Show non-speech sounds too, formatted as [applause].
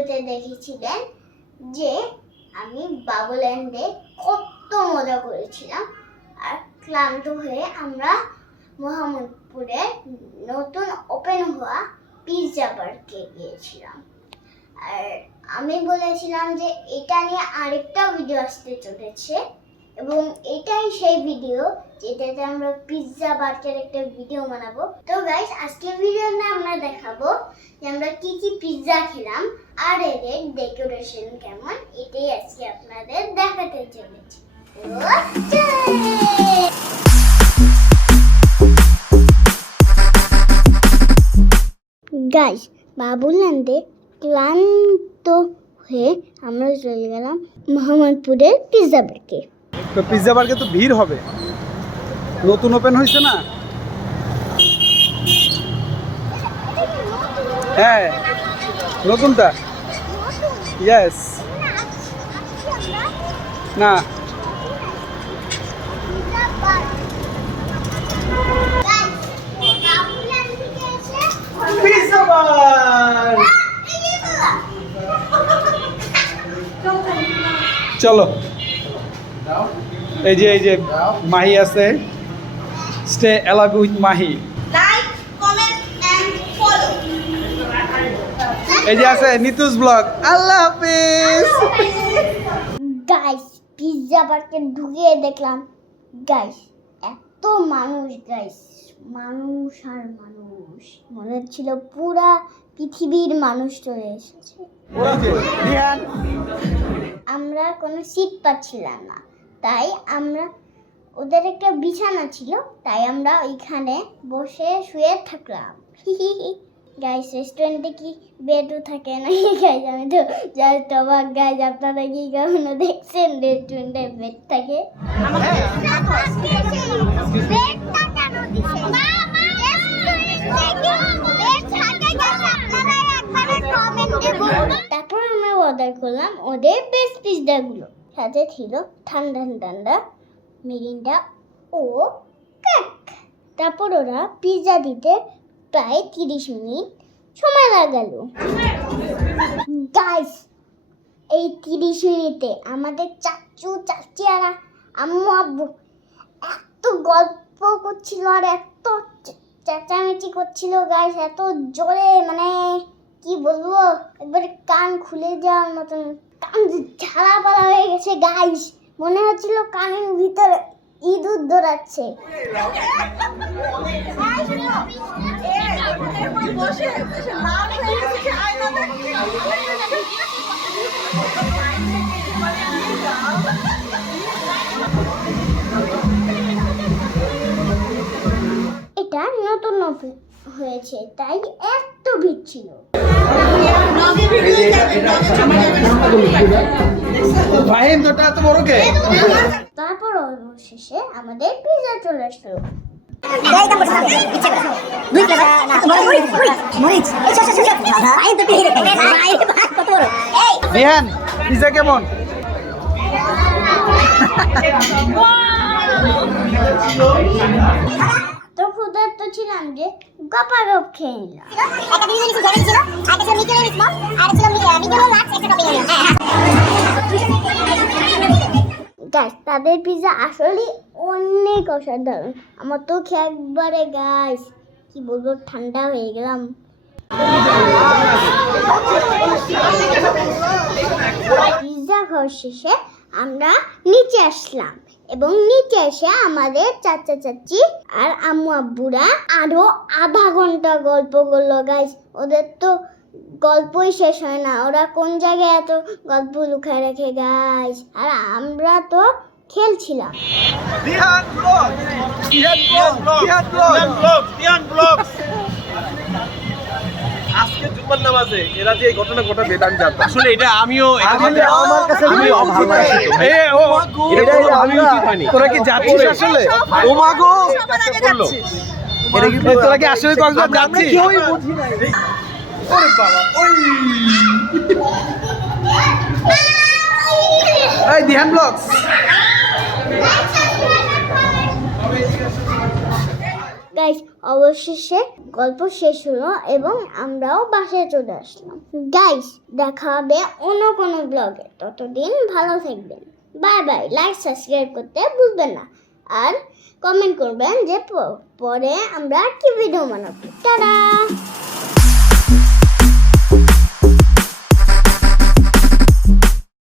ভিডিওতে দেখেছিলেন যে আমি বাবুল্যান্ডে কত মজা করেছিলাম। আর ক্লান্ত হয়ে আমরা মোহাম্মদপুরে নতুন ওপেন হওয়া পিৎজা পার্কে গিয়েছিলাম। আর আমি বলেছিলাম যে এটা নিয়ে আরেকটা ভিডিও আসতে চলেছে। এবং এটাই সেই ভিডিও যেটাতে আমরা পিৎজা বার্গার একটা ভিডিও বানাবো। তো গাইস আজকের ভিডিওতে আমরা দেখাবো যে আমরা কি কি পিৎজা খেলাম আর এদের ডেকোরেশন কেমন। এটাই আজকে আপনাদের দেখাতে চলেছি! গাইস বাবুল্যান্ডে ক্লান্ত হয়ে আমরা চলে গেলাম মোহাম্মদপুরের পিৎজা পার্কে তো পিৎজা বার্গে তো ভিড় হবে। নতুন ওপেন হয়েছে না? হ্যাঁ নতুনটা? ইয়েস না। চলো। এই যে এই যে মাহি আছে স্টে অ্যালাগ উইথ মাহি. এই যে আছে নিতুস ব্লগ। আল্লাহ হাফিজ। গাইস পিৎজা পার্কে ঢুকিয়ে দেখলাম। গাইস এত মানুষ গাইস মানুষ আর মানুষ। মনে হচ্ছিল পুরা পৃথিবীর মানুষ চলে এসেছে। আমরা কোনো সিট পাচ্ছিলাম না। তাই আমরা, ওদের একটা বিছানা ছিল, তাই আমরা ওইখানে বসে শুয়ে থাকলাম। [laughs] গাইস রেস্টুরেন্টে কি বেডও থাকে না? [laughs] গাইস আমি তো জাস্ট অবাক। গাইস আপনারা কি কখনো দেখছেন রেস্টুরেন্টে বেড থাকে? তারপর আমরা অর্ডার করলাম ওদের বেস্ট পিৎজাগুলো সাথে ছিল ঠান্ডা ঠান্ডা, মিরিন্ডা ও কেক। তারপর ওরা পিৎজা দিতে প্রায় তিরিশ মিনিট সময় লাগালো। গাইস এই তিরিশ মিনিটে আমাদের চাচু চাচি আর আম্মু, আব্বু এত গল্প করছিল আর এত চেঁচামেচি করছিল গাইস এত জোরে মানে কি বলব? একবারে কান খুলে যাওয়ার মতন। কান ঝাড়া পালা হয়ে গেছে গাইস মনে হচ্ছিল কানের ভিতরে ইঁদুর দৌড়াচ্ছে। এটা নতুন হয়েছে, তাই এত ভিড় ছিল। ফাহিম তোটা এত বড় কে? তারপর অবশেষে আমাদের চলে আসলো। কেমন? তো ক্ষুধার্ত ছিলাম যে গপা গপ খেয়ে নিলাম। গাছ তাদের পিৎজা আসলে অনেক অসাধারণ। আমার তো খেয়ে একবারে গাছ কি বলব ঠান্ডা হয়ে গেলাম। পিৎজা খাওয়ার শেষে আমরা নিচে আসলাম। এবং নিচে এসে আমাদের চাচা চাচি আর আম্মু আব্বুরা আরও আধা ঘণ্টা গল্প করল গাইস ওদের তো গল্পই শেষ হয় না। ওরা কোন জায়গায় এত গল্প লুকায় রেখে গাইস আর আমরা তো খেলছিলাম। আজকে জুম্মার নামাজে এরা যে এই ঘটনা ঘটাবে এটা আমি জানতাম। আসলে এটা আমিও আমার কাছে আমি এটা আমি উচিত হয়নি। তোরা কি যাচ্ছিস আসলে? ও মা গো বলল। এ, তোরা কি আসলে কক্সবাজার যাচ্ছিস? ওরে বাবা ওই। এই দিহান ব্লগস গাইস অবশেষে গল্প শেষ হলো এবং আমরাও বাসায় চলে আসলাম। গাইস দেখা হবে অন্য কোনো ব্লগে ততদিন ভালো থাকবেন। বাই বাই লাইক সাবস্ক্রাইব করতে ভুলবেন না। আর কমেন্ট করবেন যে পরে আমরা কি ভিডিও বানাবো। টাটা